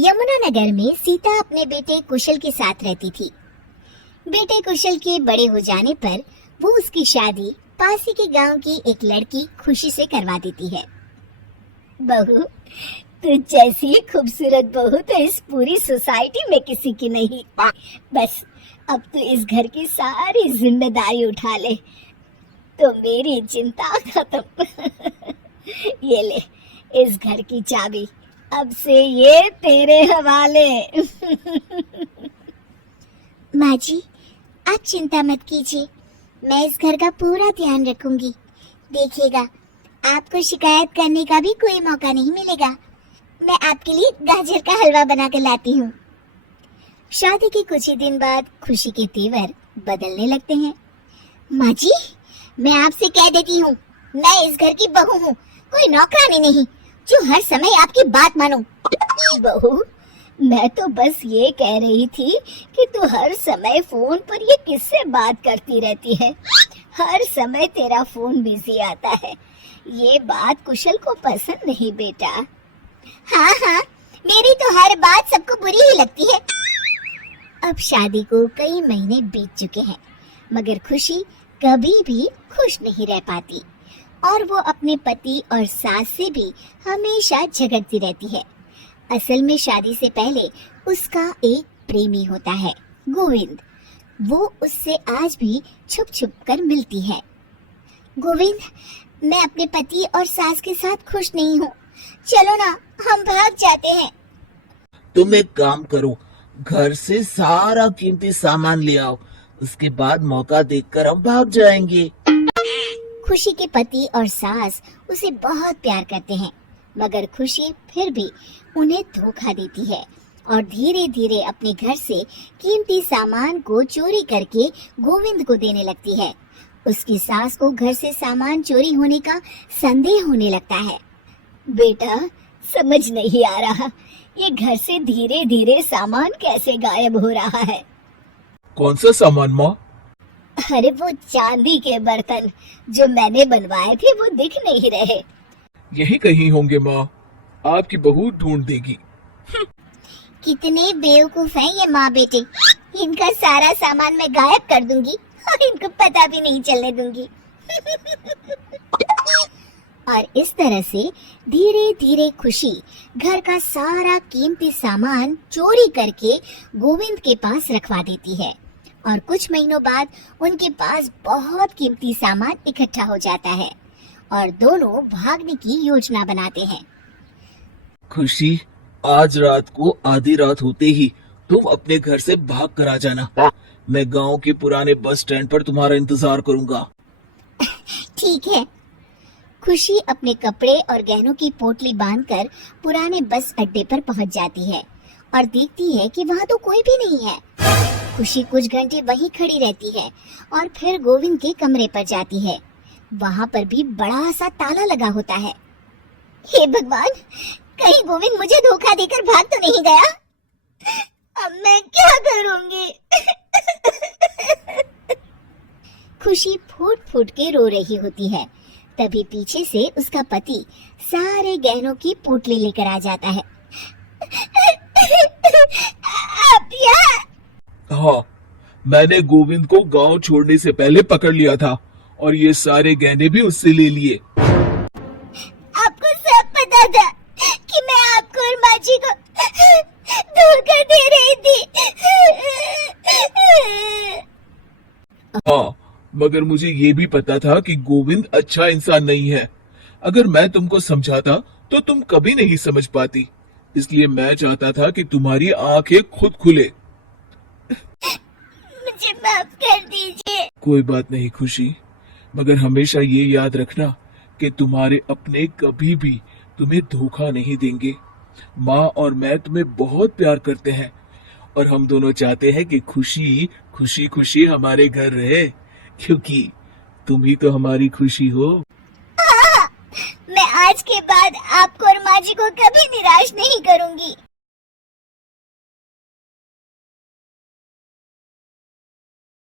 यमुनानगर में सीता अपने बेटे कुशल के साथ रहती थी। बेटे कुशल के बड़े हो जाने पर वो उसकी शादी पास ही के गांव की एक लड़की खुशी से करवा देती है। बहू, तू जैसी खूबसूरत बहू तो इस पूरी सोसाइटी में किसी की नहीं। बस अब तू इस घर की सारी जिम्मेदारी उठा ले तो मेरी चिंता खत्म। ये ले इस घर की चाबी, अब से ये तेरे हवाले। माँ जी, आप चिंता मत कीजिए, मैं इस घर का पूरा ध्यान रखूंगी। देखिएगा, आपको शिकायत करने का भी कोई मौका नहीं मिलेगा। मैं आपके लिए गाजर का हलवा बना कर लाती हूँ। शादी के कुछ ही दिन बाद खुशी के तेवर बदलने लगते हैं। माँ जी, मैं आपसे कह देती हूँ, मैं इस घर की बहू हूँ, कोई नौकरानी नहीं जो हर समय आपकी बात मानो। बहू, मैं तो बस ये कह रही थी कि तू हर समय फोन पर ये किससे बात करती रहती है। हर समय तेरा फोन बिजी आता है। ये बात कुशल को पसंद नहीं बेटा। हाँ हाँ, मेरी तो हर बात सबको बुरी ही लगती है। अब शादी को कई महीने बीत चुके हैं, मगर खुशी कभी भी खुश नहीं रह पाती और वो अपने पति और सास से भी हमेशा झगड़ती रहती है। असल में शादी से पहले उसका एक प्रेमी होता है, गोविंद। वो उससे आज भी छुप छुप कर मिलती है। गोविंद, मैं अपने पति और सास के साथ खुश नहीं हूँ, चलो ना हम भाग जाते हैं। तुम एक काम करो, घर से सारा कीमती सामान ले आओ, उसके बाद मौका देखकर हम भाग जाएंगे। खुशी के पति और सास उसे बहुत प्यार करते हैं, मगर खुशी फिर भी उन्हें धोखा देती है और धीरे धीरे अपने घर से कीमती सामान को चोरी करके गोविंद को देने लगती है। उसकी सास को घर से सामान चोरी होने का संदेह होने लगता है। बेटा, समझ नहीं आ रहा, ये घर से धीरे धीरे सामान कैसे गायब हो रहा है। कौन सा सामान माँ? अरे वो चांदी के बर्तन जो मैंने बनवाए थे वो दिख नहीं रहे। यही कहीं होंगे माँ, आपकी बहू ढूंढ देगी। कितने बेवकूफ हैं ये माँ बेटे। इनका सारा सामान मैं गायब कर दूंगी और इनको पता भी नहीं चलने दूंगी। और इस तरह से धीरे धीरे खुशी घर का सारा कीमती सामान चोरी करके गोविंद के पास रखवा देती है और कुछ महीनों बाद उनके पास बहुत कीमती सामान इकट्ठा हो जाता है और दोनों भागने की योजना बनाते हैं। खुशी, आज रात को आधी रात होते ही तुम अपने घर से भाग कर आ जाना। मैं गांव के पुराने बस स्टैंड पर तुम्हारा इंतजार करूंगा। ठीक है। खुशी अपने कपड़े और गहनों की पोटली बांधकर पुराने बस अड्डे पर पहुंच जाती है और देखती है कि वहाँ तो कोई भी नहीं है। खुशी कुछ घंटे वहीं खड़ी रहती है और फिर गोविंद के कमरे पर जाती है। वहाँ पर भी बड़ा सा ताला लगा होता है। हे भगवान, कहीं गोविंद मुझे धोखा देकर भाग तो नहीं गया। अब मैं क्या करूँगी? खुशी फूट फूट के रो रही होती है। तभी पीछे से उसका पति सारे गहनों की पोटली लेकर आ जाता है। आप यहाँ? हाँ, मैंने गोविंद को गांव छोड़ने से पहले पकड़ लिया था और ये सारे गहने भी उससे ले लिए। आपको सब पता था कि मैं आपको और माँ जी को धोखा दे रही थी। हाँ, मगर मुझे ये भी पता था कि गोविंद अच्छा इंसान नहीं है। अगर मैं तुमको समझाता तो तुम कभी नहीं समझ पाती, इसलिए मैं चाहता था कि तुम्हारी आंखें खुद खुले। मुझे माफ कर दीजिए। कोई बात नहीं खुशी, मगर हमेशा ये याद रखना कि तुम्हारे अपने कभी भी तुम्हें धोखा नहीं देंगे। माँ और मैं तुम्हें बहुत प्यार करते हैं और हम दोनों चाहते हैं कि खुशी खुशी खुशी हमारे घर रहे, क्योंकि तुम ही तो हमारी खुशी हो। मैं आज के बाद आपको और माँ जी को कभी निराश नहीं करूंगी।